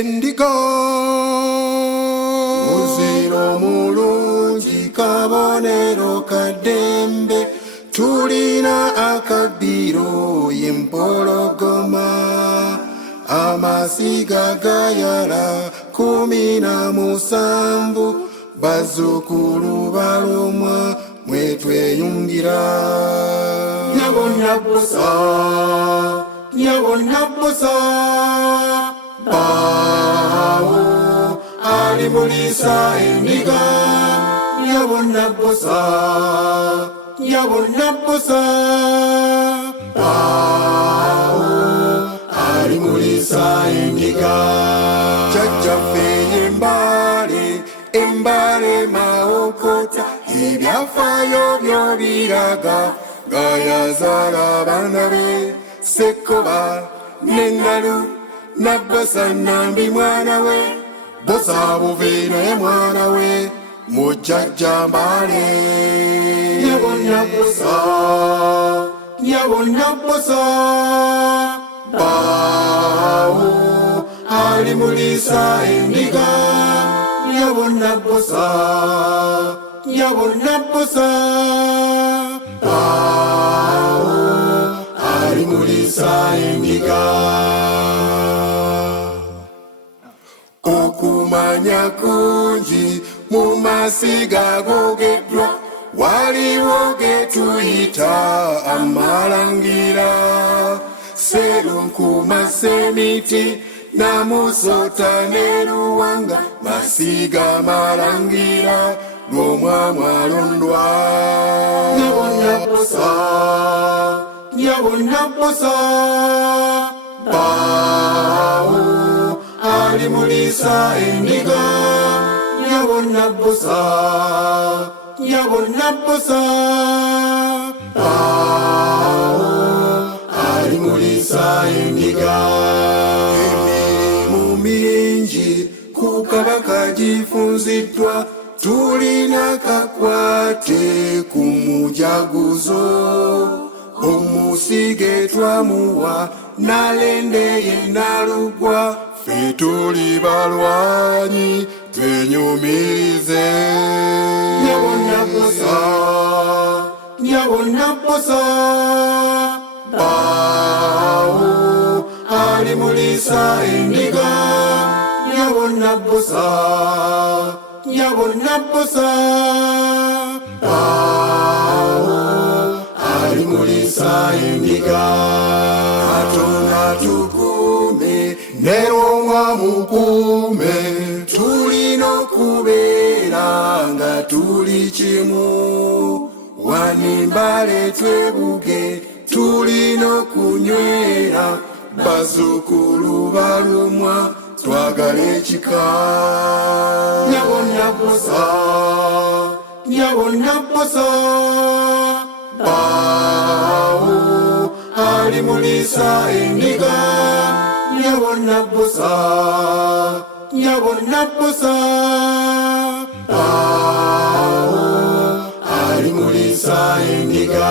endiga muziro mulungi kabonero kadembe tulina akabiro yempologoma amasiga gayala 17 bazukulu balumwa mwetweyungira nyabona bosa bawo alimulisa endiga nyabona bosa bawo alimulisa endiga jajjaffe embale maokota ebyafaayo byo biraga gayazala abaana be Sekoba nengalu nabasa nambi mwana we bosa buvina ye mwana we mujajja mbale nyabona bosa bawo alimulisa endiga nyabona bosa bawo alimulisa endiga okumanya kungi mu masiga gogeddwa waliwo getuyita amalangira serunkuma semiti namusota neruwanga masiga malangira lwomwamwa londwa nyabona bosa bawo alimulisa endiga nyabona bosa bawo alimulisa endiga emirimu mingi ku kabaka gifunziddwa tulina kakwate ku mujaguzo omusige twamuwa nalendeye nalugwa ffe tuli balwanyi twenyumirize nyabona bosa bawo alimulisa endiga nyabona bosa bawo alimulisa endiga Katonda tukume neromwa mukume tulina okubeera nga tuli kimu wanimbale twebuge tulina okunywera bazukulu balumwa twagala ekika nyabona bosa bawo alimulisa endiga nyabona bosa bawo alimulisa endiga